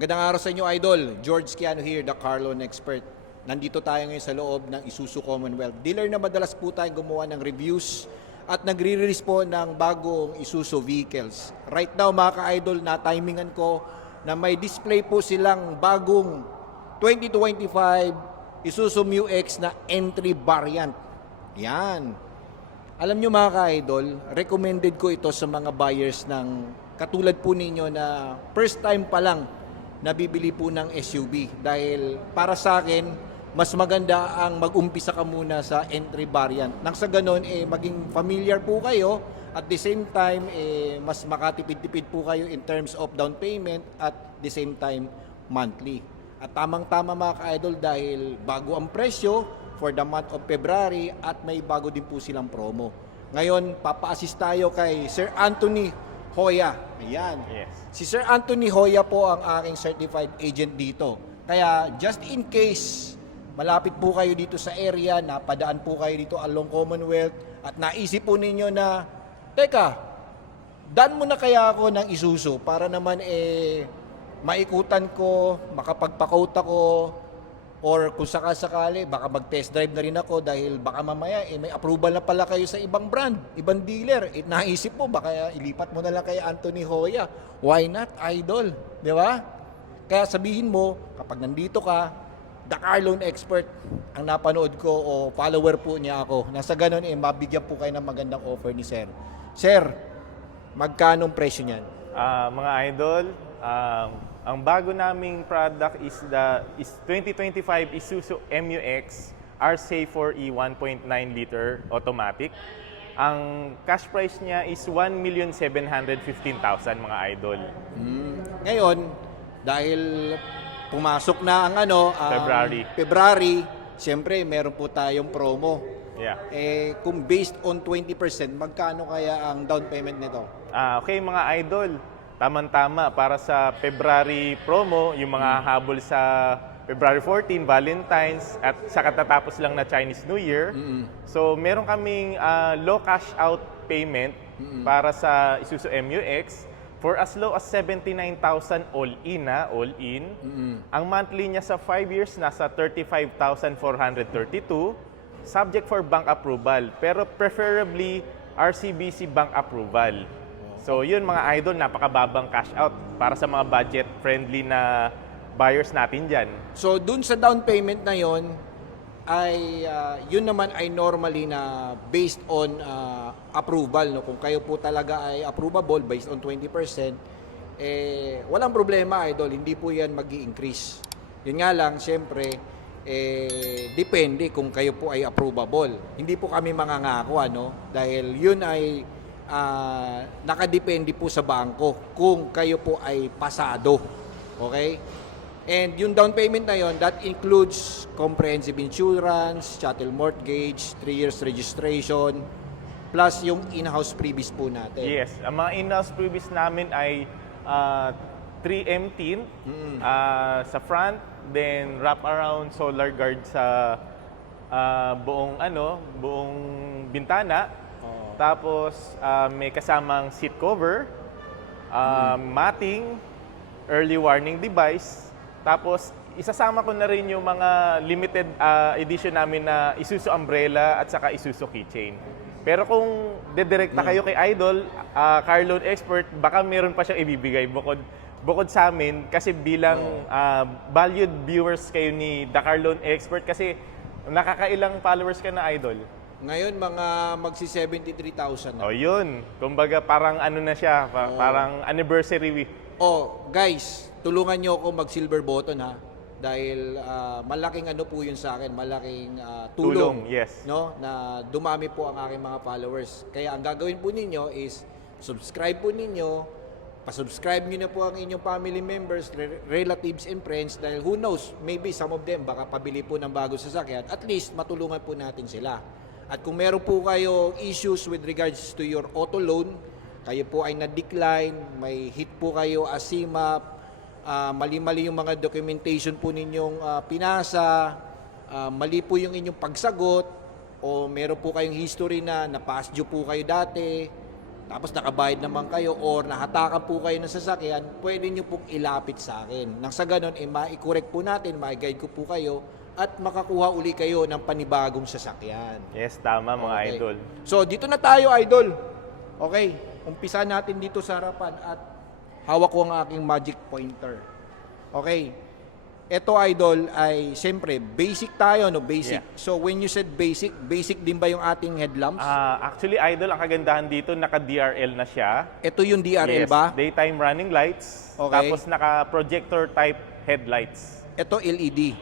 Magandang araw sa inyo, Idol. George Kiano here, the car loan expert. Nandito tayo ngayon sa loob ng Isuzu Commonwealth. Dealer na madalas po tayong gumawa ng reviews at nagre-release po ng bagong Isuzu vehicles. Right now, mga ka-idol, na-timingan ko na may display po silang bagong 2025 Isuzu MU-X na entry variant. Yan. Alam nyo mga ka-idol, recommended ko ito sa mga buyers ng katulad po ninyo na first time pa lang nabibili po ng SUV. Dahil para sa akin, mas maganda ang mag-umpisa ka muna sa entry variant. Nang sa ganun, maging familiar po kayo. At the same time, mas makatipid-tipid po kayo in terms of down payment at the same time, monthly. At tamang-tama mga ka-idol dahil bago ang presyo for the month of February at may bago din po silang promo. Ngayon, papa-assist tayo kay Sir Anthony Hoya. Ayan. Yes. Si Sir Anthony Hoya po ang aking certified agent dito. Kaya just in case malapit po kayo dito sa area, napadaan po kayo dito along Commonwealth at naisip po ninyo na, teka, daan mo na kaya ako ng Isuzu para naman maikutan ko, makapagpakota ko, or kung sakasakali, baka mag-test drive na rin ako dahil baka mamaya may approval na pala kayo sa ibang brand, ibang dealer. Naisip mo, baka ilipat mo na lang kay Anthony Hoya. Why not, Idol? Di ba? Kaya sabihin mo, kapag nandito ka, the car loan expert ang napanood ko o follower po niya ako. Nasa ganun, mabigyan po kayo ng magandang offer ni Sir. Sir, magkano presyo niyan? Mga idol, ang bago naming product is 2025 Isuzu MU-X R-Safe4E 1.9 liter automatic. Ang cash price niya is 1,715,000 mga idol. Ngayon, dahil pumasok na ang February, siyempre meron po tayong promo. Yeah. Kung based on 20%, magkano kaya ang down payment nito? Okay mga idol, tama-tama para sa February promo, yung mga habol sa February 14, Valentine's, at sa katatapos lang na Chinese New Year. So, meron kaming low cash out payment para sa Isuzu MU-X for as low as 79,000 all-in. Ang monthly niya sa 5 years nasa 35,432, subject for bank approval, pero preferably RCBC bank approval. So yun mga idol, napakababang cash out para sa mga budget-friendly na buyers natin dyan. So dun sa down payment na yon ay yun naman ay normally na based on approval. No? Kung kayo po talaga ay approvable based on 20%, walang problema idol, hindi po yan mag-i-increase. Yun nga lang, siyempre, depende kung kayo po ay approvable. Hindi po kami mangangako, ano? Dahil yun ay nakadepende po sa bangko kung kayo po ay pasado. Okay? And yung down payment na yon, that includes comprehensive insurance, chattel mortgage, 3 years registration, plus yung in-house previous po natin. Yes, ang mga in-house previous namin ay 3M tint sa front, then wrap around solar guard sa buong bintana. Tapos may kasamang seat cover, matting, early warning device. Tapos isasama ko na rin yung mga limited edition namin na Isuzu umbrella at saka Isuzu keychain. Pero kung dedirekta kayo kay Idol, car loan expert, baka meron pa siyang ibibigay bukod sa amin kasi bilang valued viewers kayo ni The Car Loan Expert kasi nakakailang followers ka na Idol? Ngayon, mga magsi-73,000 na. Oh, yun. Kumbaga, parang ano na siya, parang anniversary. Guys, tulungan nyo ako mag-silver button, ha? Dahil malaking ano po yun sa akin, malaking tulong. Yes. No? Na dumami po ang aking mga followers. Kaya ang gagawin po ninyo is, subscribe po ninyo, pasubscribe nyo na po ang inyong family members, relatives and friends, dahil who knows, maybe some of them baka pabili po ng bago sasakyan, at least matulungan po natin sila. At kung meron po kayong issues with regards to your auto loan, kayo po ay na-decline, may hit po kayo ASIMAP, mali-mali yung mga documentation po ninyong pinasa, mali po yung inyong pagsagot, o meron po kayong history na na-past due po kayo dati, tapos nakabayad naman kayo or nahatakan po kayo ng sasakyan, pwede nyo pong ilapit sa akin. Nang sa ganun, ma-correct po natin, ma-guide ko po kayo at makakuha uli kayo ng panibagong sasakyan. Yes, tama mga Okay. idol. So, dito na tayo, idol. Okay, umpisa natin dito sa harapan at hawak ko ang aking magic pointer. Okay, ito, idol, ay siyempre, basic tayo, no? Basic. Yeah. So, when you said basic, basic din ba yung ating headlamps? Actually, idol, ang kagandahan dito, naka-DRL na siya. Ito yung DRL Yes, ba? daytime running lights. Okay. Tapos naka-projector type headlights. Ito LED.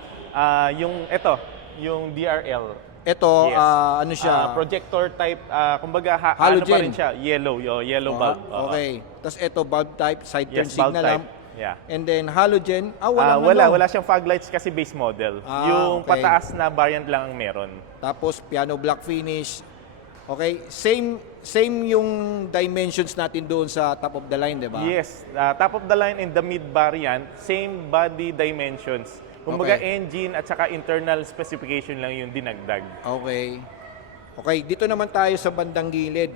Yung DRL. Ito, Yes. ano siya? Projector type, kumbaga, ano Halogen. pa rin siya? Yellow bulb. Oo. Okay. Tapos ito, bulb type, side turn Yes, bulb signal type. lamp. Yeah. And then halogen. Wala siyang fog lights kasi base model. Yung Okay. pataas na variant lang ang meron. Tapos piano black finish. Okay, same yung dimensions natin doon sa top of the line, 'di ba? Yes, top of the line and the mid variant, same body dimensions. Kumbaga Okay. engine at saka internal specification lang yung dinagdag. Okay. Okay, dito naman tayo sa bandang gilid.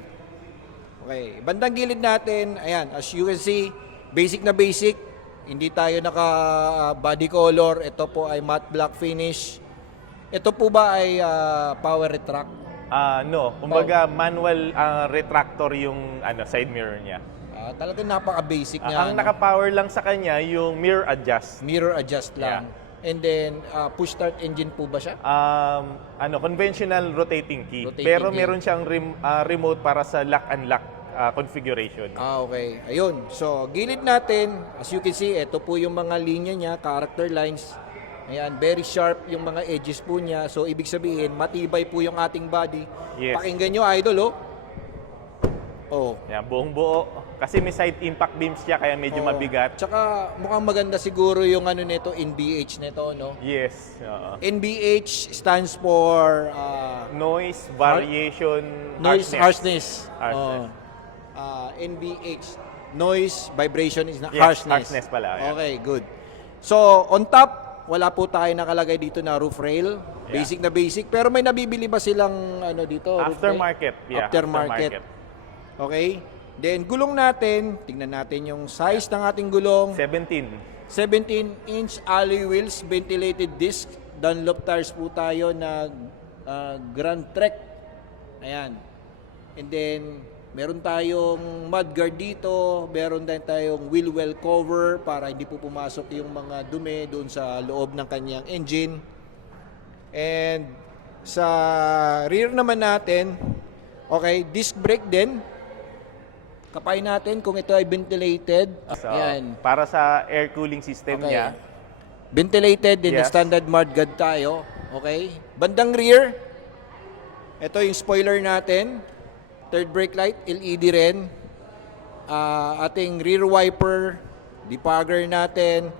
Okay, bandang gilid natin, ayan, as you can see, basic na basic. Hindi tayo naka body color. Ito po ay matte black finish. Ito po ba ay power retract? No, kumbaga manual retractor yung side mirror niya. Talagang napaka-basic niya. Ang naka-power lang sa kanya yung mirror adjust. Mirror adjust lang. And then, push start engine po ba siya? Conventional rotating key. Rotating Pero key. meron siyang remote para sa lock and lock configuration. Okay. Ayun. So, gilid natin, as you can see, ito po yung mga linya niya, character lines. Ayan, very sharp yung mga edges po niya. So, ibig sabihin, matibay po yung ating body. Yes. Pakinggan nyo, idol, oh. Oh. Yan, buong buo. Kasi may side impact beams siya kaya medyo Oo. mabigat. Tsaka, mukhang maganda siguro yung ano nito, NBH nito, no? Yes. Oo. NBH stands for Noise variation noise harshness. harshness. NBH, noise vibration is Yes, harshness. harshness pala, yeah. Okay, good. So, on top, wala po tayo nakalagay dito na roof rail. Yeah. Basic na basic. Pero may nabibili ba silang ano dito? roof rail? Aftermarket. Yeah, Aftermarket. Okay. Then, gulong natin. Tingnan natin yung size ng ating gulong. 17. 17-inch alloy wheels, ventilated disc. Dunlop tires po tayo na Grand Trek. Ayan. And then, meron tayong mudguard dito. Meron din tayong wheel well cover para hindi po pumasok yung mga dumi doon sa loob ng kanyang engine. And sa rear naman natin, okay, disc brake din. Kapay natin kung ito ay ventilated. So, Ayan. para sa air cooling system Okay. niya. Ventilated din, Yes. standard mudguard tayo. Okay? Bandang rear, ito yung spoiler natin. Third brake light, LED rin. Ating rear wiper, defogger natin.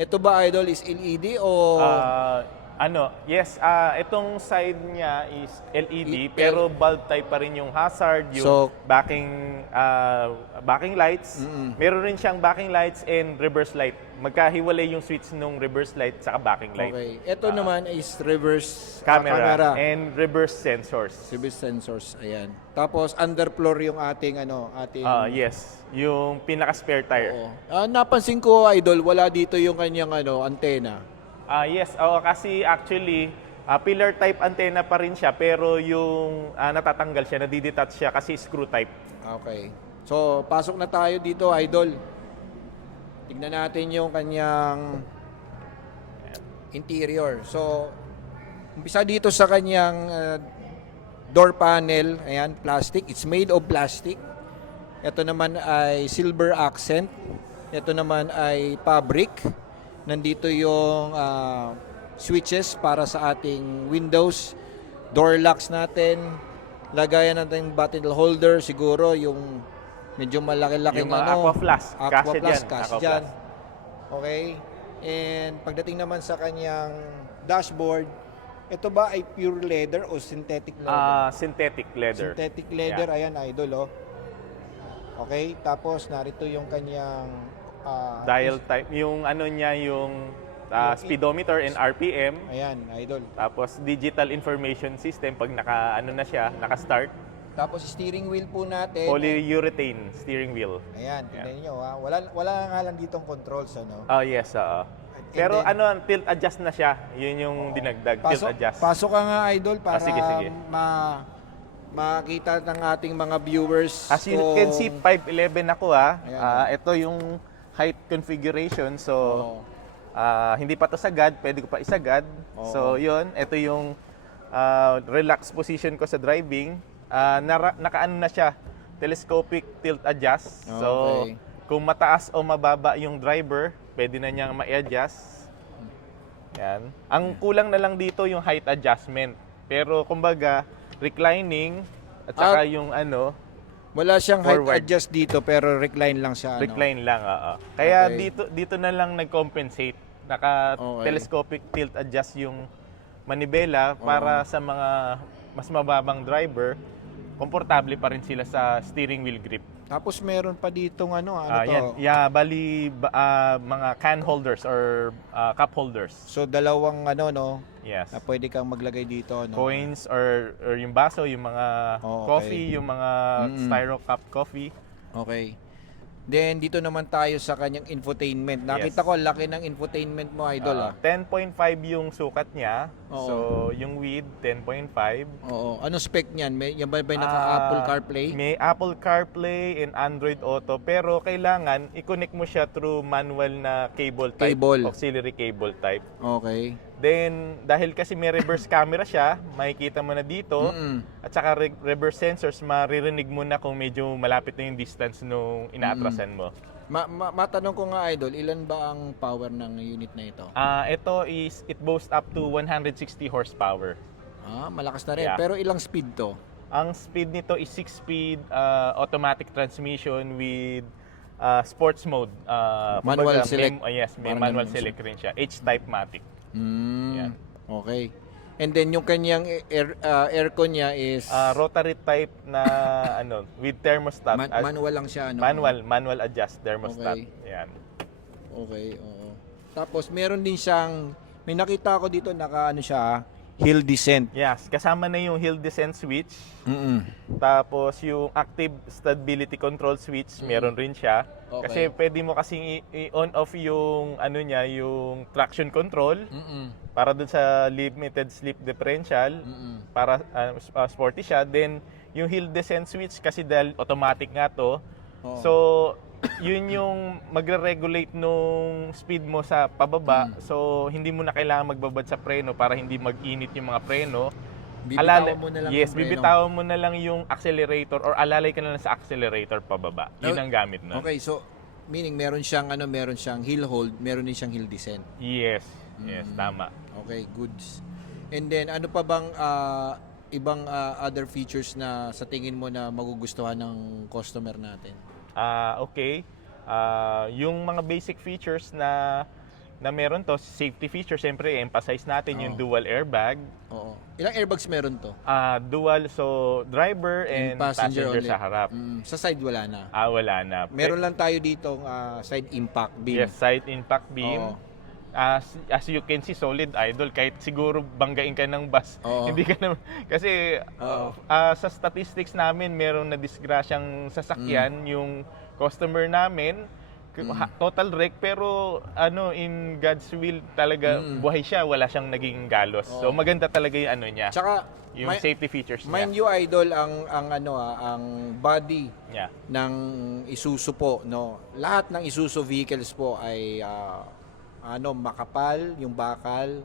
Ito ba, idol, is LED o... Yes, itong side niya is LED pero bulb type pa rin yung hazard, yung So, backing lights. Meron rin siyang backing lights and reverse light. Magkahiwalay yung switch nung reverse light sa backing light. okay. Ito naman is reverse Camera, and reverse sensors. Reverse sensors, ayan. Tapos underfloor yung ating Yes, yung pinaka-spare tire. Oo. Napansin ko, idol, wala dito yung kanyang antena. Yes, kasi actually, pillar type antenna pa rin siya pero yung natatanggal siya, nadidetach siya kasi screw type. Okay. So, pasok na tayo dito, idol. Tignan natin yung kanyang interior. So, umpisa dito sa kanyang door panel. Ayan, plastic. It's made of plastic. Ito naman ay silver accent. Ito naman ay fabric. Nandito yung switches para sa ating windows. Door locks natin. Lagayan natin bottle holder. Siguro yung medyo malaki-laki Yung mga aqua flask. Aqua Kasya flask, dyan, kasya aqua dyan. flask. Okay. And pagdating naman sa kanyang dashboard, ito ba ay pure leather o synthetic leather? Synthetic leather. Synthetic leather, ayan, idol, oh. Okay, tapos narito yung kanyang Dial type. Yung niya, yung speedometer and RPM. ayan, idol. Tapos digital information system pag na siya, naka-start. Tapos steering wheel po natin. Polyurethane steering wheel. Ayan, tignan niyo ha. Wala nga lang ditong controls, ano? Oh, yes, oo. Pero then- tilt adjust na siya. Yun yung dinagdag, tilt adjust. Pasok ka nga, Idol, para sige. makita ng ating mga viewers. As you can see, 5'11 ako ha. Ayan. Ito yung height configuration. So, Oo. hindi pa to sagad. Pwede ko pa isagad. Oo. So, yun. Ito yung relax position ko sa driving. Nakaano na siya. Telescopic tilt adjust. So, Okay. kung mataas o mababa yung driver, pwede na niyang ma-adjust. Yan. Ang kulang na lang dito yung height adjustment. Pero kumbaga, reclining at saka yung Wala siyang height forward. adjust dito, pero recline lang siya. recline lang, oo. Kaya Okay. dito na lang nag-compensate. Okay. Naka-telescopic tilt adjust yung manibela para sa mga mas mababang driver, komportable pa rin sila sa steering wheel grip. Tapos meron pa ditong to? Bali mga can holders or cup holders. So dalawang Yes. na pwede kang maglagay dito, no? Coins or yung baso, yung mga Oh, okay. coffee, yung mga styro cup coffee. Okay. Then dito naman tayo sa kanyang infotainment. Nakita Yes. ko laki ng infotainment mo, Idol. 10.5 yung sukat niya. Oo. So, yung width, 10.5. Oo. Ano spec niyan? Yan ba yung naka-Apple CarPlay? May Apple CarPlay and Android Auto. Pero kailangan, i-connect mo siya through manual na cable type. Cable. Auxiliary cable type. Okay. Then, dahil kasi may reverse camera siya, makikita mo na dito. At saka reverse sensors, maririnig mo na kung medyo malapit na yung distance nung inaatrasan mo. Matanong ko nga, Idol, ilan ba ang power ng unit na ito? It boasts up to 160 horsepower. Malakas na rin. Yeah. Pero ilang speed to? Ang speed nito is 6-speed automatic transmission with sports mode. Manual Kumbaga, select. Yes, may Parang manual ganun select rin siya. H-type matic. Yan. Okay. And then yung kanyang aircon niya is Rotary type na with thermostat. manual lang siya, no? Manual adjust thermostat. Okay. Yan. Okay, oo. Tapos meron din siyang, may nakita ko dito siya, hill descent. Yes, kasama na yung hill descent switch. Mm-mm. Tapos yung active stability control switch, meron rin siya. Okay. Kasi pwede mo kasing i-on off yung yung traction control para dun sa limited slip differential para sporty siya. Then yung hill descent switch kasi dahil automatic nga to. Oo. So yun yung magre-regulate nung speed mo sa pababa. So hindi mo na kailangan magbabad sa preno para hindi mag-init yung mga preno. Bibitawan mo na lang Yes, yung preno. bibitawan mo na lang yung accelerator or alalay ka na lang sa accelerator pababa. Yun No. ang gamit nun. Okay, so meaning meron siyang hill hold, meron din siyang hill descent. Yes. Yes, tama. Okay, goods. And then ano pa bang ibang other features na sa tingin mo na magugustuhan ng customer natin? Okay. Yung mga basic features na meron to, safety features, siyempre emphasize natin yung dual airbag. Oo. Ilang airbags meron to? Dual, so driver and passenger ulit. sa harap. Sa side wala na. Wala na. Meron lang tayo ditong side impact beam. Yes, side impact beam. Oo. As you can see, solid, Idol. Kahit siguro banggain ka ng bus, Oo. hindi ka na... Kasi Oo. sa statistics namin, meron na disgrasyang sasakyan yung customer namin. Total wreck, pero in God's will talaga buhay siya, wala siyang naging galos. So maganda talaga yung niya. Tsaka Yung safety features mind niya. you, Idol, ang body Yeah. ng Isuzu po, no. Lahat ng Isuzu vehicles po ay makapal yung bakal,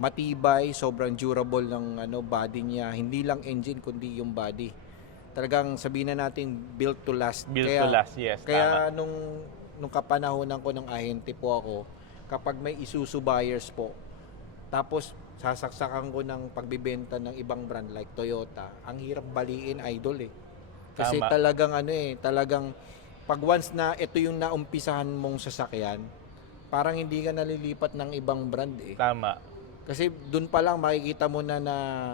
matibay, sobrang durable ng body niya. Hindi lang engine kundi yung body. Talagang sabihin na natin built to last. Built to last, yes. Kaya Tama. nung kapanahonan ko ng ahente po ako, kapag may Isuzu buyers po, tapos sasaksakan ko ng pagbibenta ng ibang brand like Toyota, ang hirap baliin, Idol, eh. Kasi Tama. talagang pag once na ito yung naumpisahan mong sasakyan, parang hindi ka nalilipat ng ibang brand, eh. Tama. Kasi doon pa lang makikita mo na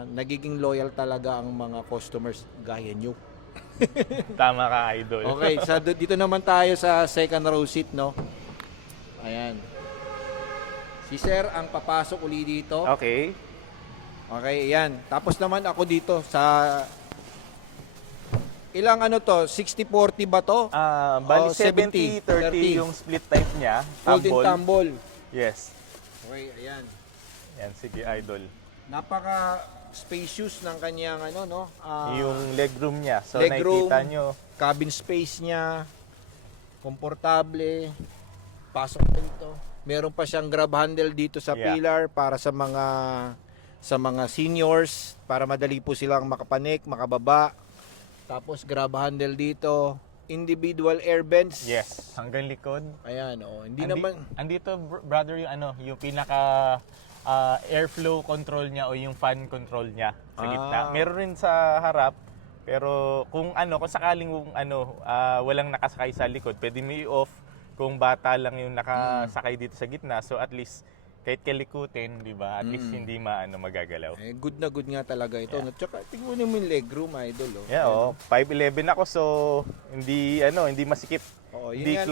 nagiging loyal talaga ang mga customers gaya nyo. Tama ka, Idol. Okay, dito naman tayo sa second row seat, no? Ayan. Si Sir ang papasok uli dito. Okay. Okay, ayan. Tapos naman ako dito sa Ilang ano to? 60-40 ba to? Bali Oh, 70-30 yung split type niya. Folding tumble. Yes. Okay, ayan. Yan, sige, idol. Napaka-spacious ng kanyang ano, no? Yung legroom niya. So, legroom, nakikita nyo. cabin space niya, komportable, pasok dito. Meron pa siyang grab handle dito sa Yeah. pillar para sa mga seniors, para madali po silang makapanik, makababa. Tapos grab handle dito, individual air vents. Yes. Hanggang likod. Ayan, oh, hindi naman Andito, brother, yung pinaka airflow control niya o yung fan control niya sa gitna. Meron rin sa harap, pero kung sakaling walang nakasakay sa likod, pwede mo i-off kung bata lang yung nakasakay dito sa gitna. So at least kahit kalikutin, di ba? At least hindi magagalaw. good na good nga talaga ito. Yeah. No? Tsaka tingnan mo yung legroom, idol, oh. Yeah, Ayan. 5'11 ako, so hindi hindi masikip. Oo, yun Hindi nga-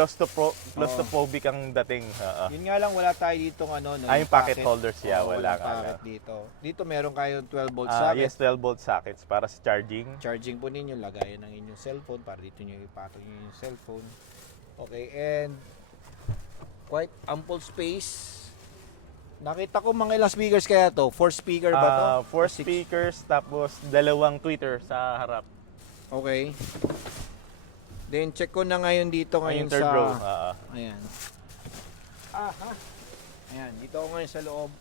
claustrophobic ang dating. Yun nga lang, wala tayo dito no, Yung pocket holders, yeah, Oo, wala walang nga pocket lang. dito. Dito meron kayong 12 volt socket. Yes, 12 volt sockets para sa charging. Charging po ninyo, lagayan ng inyong cellphone para dito nyo ipatong yung cellphone. Okay, and quite ample space. Nakita ko mga ilang speakers kaya to? 4 speaker ba to? 4 Six? speakers, tapos 2 tweeter sa harap. Okay. Then check ko na ngayon dito ngayon Yung third sa row. Ayan. Ayan, dito ako ngayon sa loob.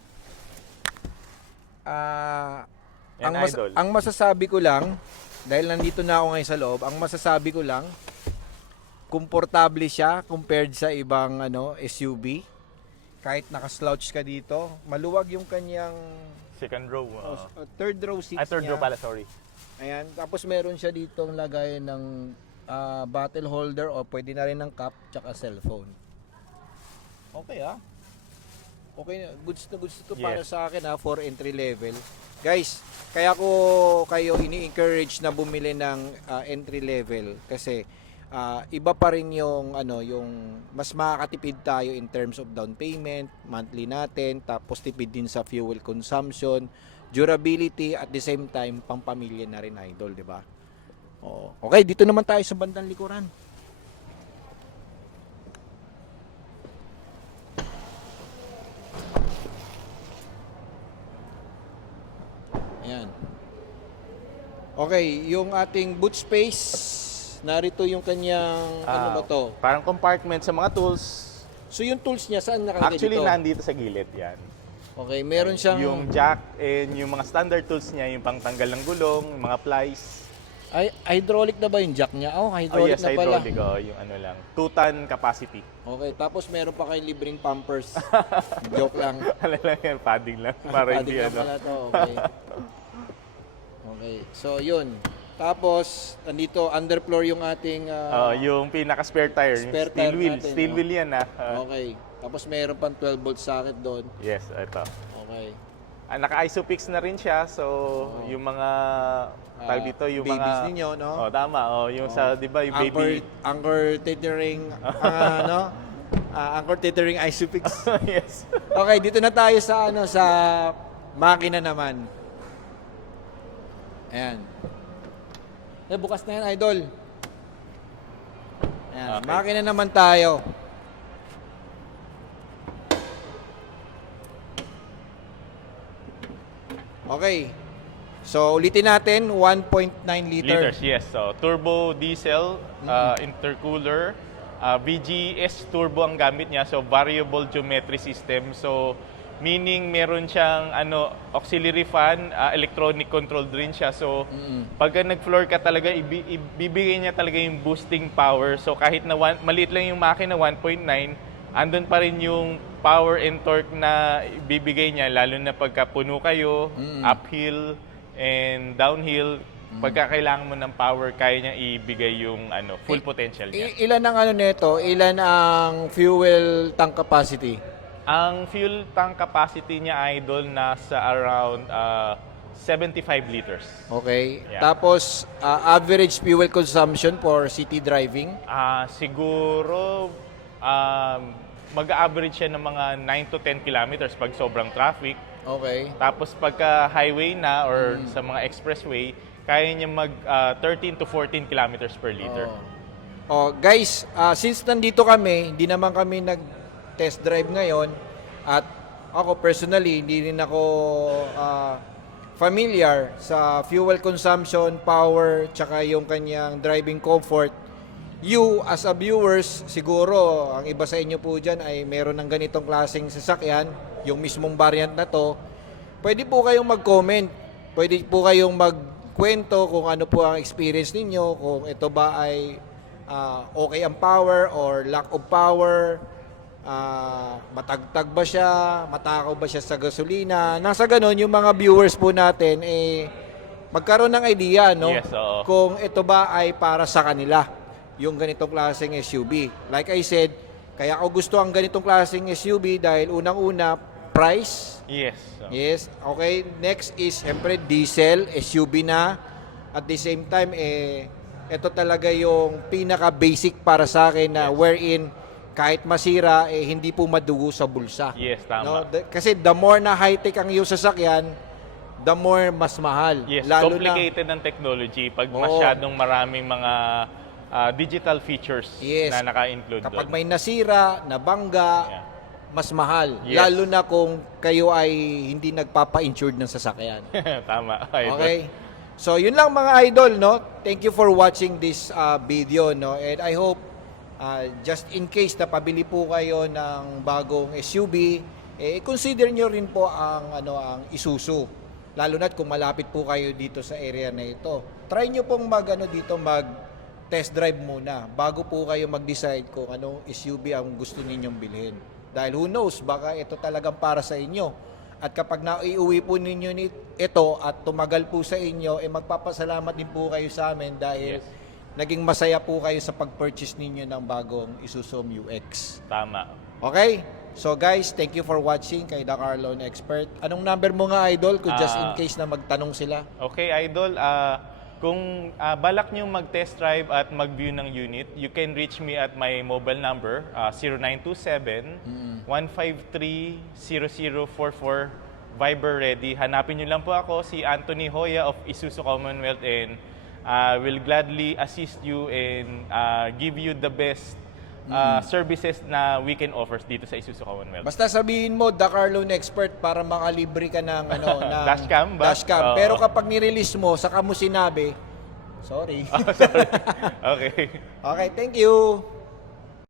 Yan, idol. Ang masasabi ko lang, dahil nandito na ako ngayon sa loob, ang masasabi ko lang, komportable siya compared sa ibang SUV. Kahit naka-slouch ka dito, maluwag yung kanyang Second row. third row seats Third niya. row pala, sorry. Ayan, tapos meron siya ditong lagayan ng bottle holder o pwede na rin ng cup tsaka cellphone. Okay Okay, goods na goods ito para Yes. sa akin for entry level. Guys, kaya ko kayo ini-encourage na bumili ng entry level kasi iba pa rin yung yung mas makakatipid tayo in terms of down payment, monthly natin, tapos tipid din sa fuel consumption, durability, at the same time pampamilya na rin, idol, di ba? Oo. Okay, dito naman tayo sa bandang likuran. Ayan. Okay, yung ating boot space, narito yung kanyang, ano ba to? Parang compartment sa mga tools. So yung tools niya, saan nakalagay Actually, dito? nandito sa gilid yan. Okay, meron siyang Yung jack and yung mga standard tools niya, yung pangtanggal ng gulong, yung mga plies. hydraulic na ba yung jack niya? Oh, hydraulic Yes, na pala. hydraulic. Yung lang. 2-ton capacity. Okay, tapos meron pa kayong libreng pampers. Joke lang. Ano lang yan, padding lang. Para hindi Padding na pala to, okay. Okay, so yun. Tapos, andito, underfloor yung ating yung pinaka-spare tire, spare steel tire wheel. natin, Steel wheel yan okay. Tapos meron pang 12 volt socket doon. Yes, ito. Okay. Naka-isofix na rin siya. So, yung mga, tawag dito, yung babies mga... ninyo, no? Oh, tama. Yung sa, di ba, yung baby... Anchor tethering, anchor tethering isofix. Yes. Okay, dito na tayo sa sa makina naman. Ayan. Bukas na yan, idol. Ayan, Okay. makina naman tayo. Okay. So, ulitin natin, 1.9 liter. Liters, yes. So, turbo diesel, intercooler, VGS turbo ang gamit niya. So, variable geometry system. So, meaning meron siyang auxiliary fan, electronic controlled rin siya. So, pagka nag-floor ka talaga, ibibigay niya talaga yung boosting power. So, kahit na maliit lang yung makina, 1.9, andun pa rin yung power and torque na ibibigay niya, lalo na pagka puno kayo, uphill and downhill. Pagka kailangan mo ng power, kaya niya ibigay yung full potential niya. Ilan ang nito? Ilan ang fuel tank capacity? Ang fuel tank capacity niya, idol, nasa around 75 liters. Okay. Yeah. Tapos, average fuel consumption for city driving? Siguro, mag-average siya ng mga 9 to 10 kilometers pag sobrang traffic. Okay. Tapos pagka highway na or sa mga expressway, kaya niya mag 13 to 14 kilometers per liter. Oh, guys, since nandito kami, hindi naman kami nag-test drive ngayon at ako personally, hindi rin ako familiar sa fuel consumption, power, tsaka yung kanyang driving comfort. You, as a viewers, siguro, ang iba sa inyo po dyan ay meron ng ganitong klaseng sasakyan, yung mismong variant na to. Pwede po kayong mag-comment, pwede po kayong magkwento kung ano po ang experience ninyo, kung ito ba ay okay ang power or lack of power, matagtag ba siya, matakaw ba siya sa gasolina. Nasa ganon, yung mga viewers po natin, magkaroon ng idea, no? Yes, oo. Kung ito ba ay para sa kanila, yung ganitong klaseng SUV. Like I said, kaya ako gusto ang ganitong klaseng SUV dahil unang-una, price. Yes. Yes, okay. Next is, siyempre, diesel, SUV na. At the same time, ito talaga yung pinaka-basic para sa akin na wherein kahit masira, hindi po madugo sa bulsa. Yes, tama. No? Kasi the more na high-tech ang iyong sasakyan, the more mas mahal. Yes, Lalo complicated ng technology pag Oo. masyadong maraming mga digital features Yes. na naka-include kapag doon. may nasira, nabangga, Yeah. mas mahal. Yes. Lalo na kung kayo ay hindi nagpapa-insured ng sasakyan. Tama. Idol. Okay? So, yun lang mga idol, no? Thank you for watching this video, no? And I hope, just in case na pabili po kayo ng bagong SUV, consider nyo rin po ang Isuzu. Lalo na kung malapit po kayo dito sa area na ito. Try nyo pong mag-test drive muna bago po kayo mag-decide kung anong SUV ang gusto ninyong bilhin. Dahil who knows, baka ito talagang para sa inyo. At kapag naiuwi po ninyo ito at tumagal po sa inyo, magpapasalamat din po kayo sa amin dahil naging masaya po kayo sa pag-purchase ninyo ng bagong Isuzu MU-X. Tama. Okay? So guys, thank you for watching kay The Carlone Expert. Anong number mo nga, idol, kung just in case na magtanong sila? Okay, Idol. Kung balak nyo mag-test drive at mag-view ng unit, you can reach me at my mobile number, 0927-153-0044, Viber ready. Hanapin nyo lang po ako, si Anthony Hoya of Isuzu Commonwealth, and will gladly assist you and give you the best services na we can offer dito sa Isuzu Commonwealth. Basta sabihin mo, The Carlone Expert para makalibre ka ng, ng Dashcam ba? dashcam. Oo. Pero kapag nirelease mo, saka mo sinabi, sorry. Sorry. Okay. Okay, thank you.